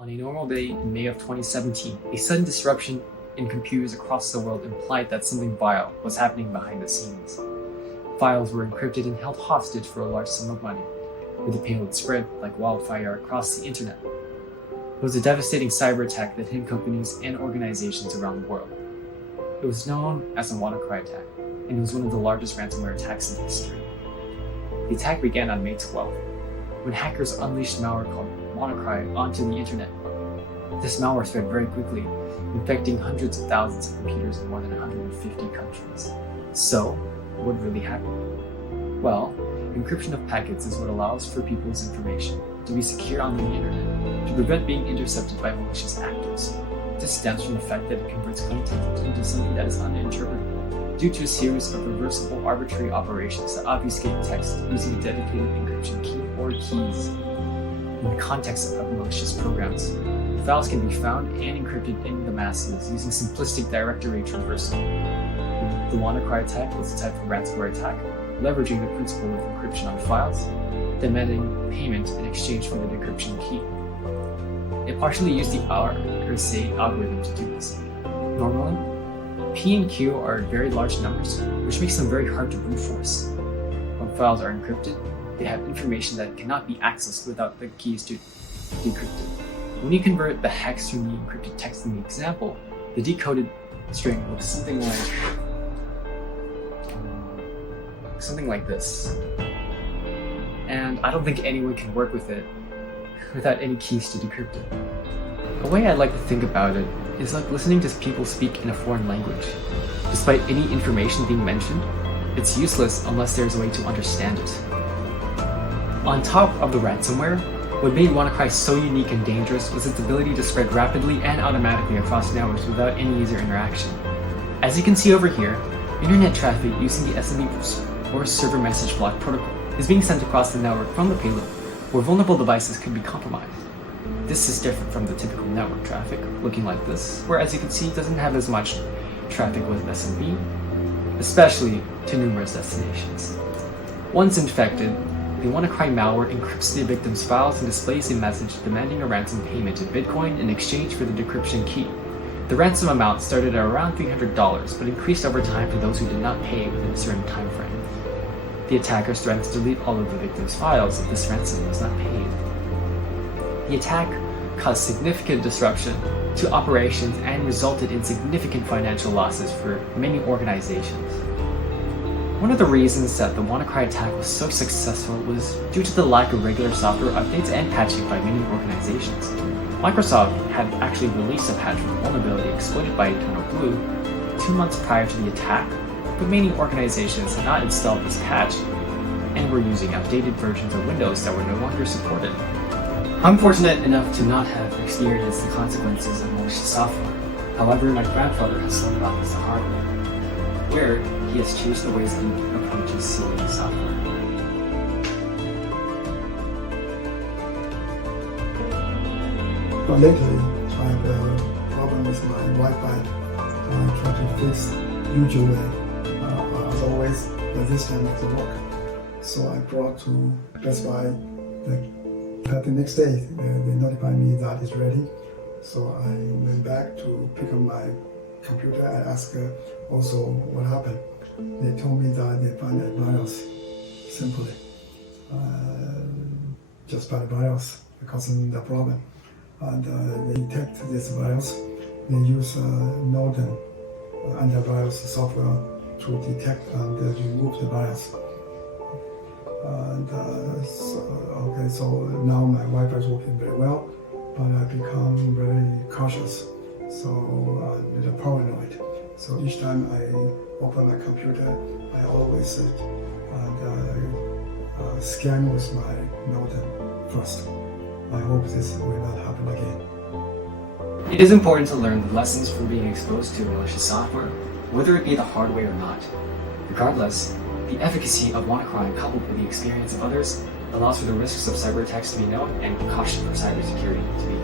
On a normal day in May of 2017, a sudden disruption in computers across the world implied that something vile was happening behind the scenes. Files were encrypted and held hostage for a large sum of money, where the payload spread like wildfire across the internet. It was a devastating cyber attack that hit companies and organizations around the world. It was known as the WannaCry attack, and it was one of the largest ransomware attacks in history. The attack began on May 12th, when hackers unleashed malware called WannaCry onto the internet. This malware spread very quickly, infecting hundreds of thousands of computers in more than 150 countries. So, what really happened? Well, encryption of packets is what allows for people's information to be secure on the internet, to prevent being intercepted by malicious actors. This stems from the fact that it converts content into something that is uninterpretable, due to a series of reversible arbitrary operations that obfuscate text using a dedicated encryption key or keys. In the context of malicious programs, files can be found and encrypted in the masses using simplistic directory traversal. The WannaCry attack was a type of ransomware attack, leveraging the principle of encryption on files, demanding payment in exchange for the decryption key. It partially used the RSA algorithm to do this. Normally, P and Q are very large numbers, which makes them very hard to brute force. When files are encrypted, they have information that cannot be accessed without the keys to decrypt it. When you convert the hex from the encrypted text in the example, the decoded string looks something like this. And I don't think anyone can work with it without any keys to decrypt it. A way I like to think about it is like listening to people speak in a foreign language. Despite any information being mentioned, it's useless unless there's a way to understand it. On top of the ransomware, what made WannaCry so unique and dangerous was its ability to spread rapidly and automatically across networks without any user interaction. As you can see over here, internet traffic using the SMB or server message block protocol is being sent across the network from the payload, where vulnerable devices could be compromised. This is different from the typical network traffic, looking like this, where as you can see it doesn't have as much traffic with SMB, especially to numerous destinations. Once infected, the WannaCry malware encrypts the victim's files and displays a message demanding a ransom payment in Bitcoin in exchange for the decryption key. The ransom amount started at around $300, but increased over time for those who did not pay within a certain time frame. The attackers threatened to delete all of the victim's files if this ransom was not paid. The attack caused significant disruption to operations and resulted in significant financial losses for many organizations. One of the reasons that the WannaCry attack was so successful was due to the lack of regular software updates and patching by many organizations. Microsoft had actually released a patch for the vulnerability exploited by Eternal Blue 2 months prior to the attack, but many organizations had not installed this patch and were using outdated versions of Windows that were no longer supported. I'm fortunate enough to not have experienced the consequences of malicious software. However, my grandfather has learned about this the hard way, where he has changed the ways he approaches sealing software. But lately, I have a problem with my Wi-Fi. I try to fix usually, as always, but this time it doesn't work. So I brought to Best Buy. The next day, they notified me that it's ready. So I went back to pick up my computer and asked also what happened. They told me that they found a virus, simply. Just by the virus causing the problem. And they detect this virus. They use Norton antivirus software to detect and remove the virus. And so now my Wi-Fi is working very well, but I become very cautious, so I'm a little paranoid. So each time I open my computer, I always scan with my Norton first. I hope this will not happen again. It is important to learn the lessons from being exposed to malicious software, whether it be the hard way or not. Regardless, the efficacy of WannaCry coupled with the experience of others allows for the risks of cyber attacks to be known and caution for cybersecurity to be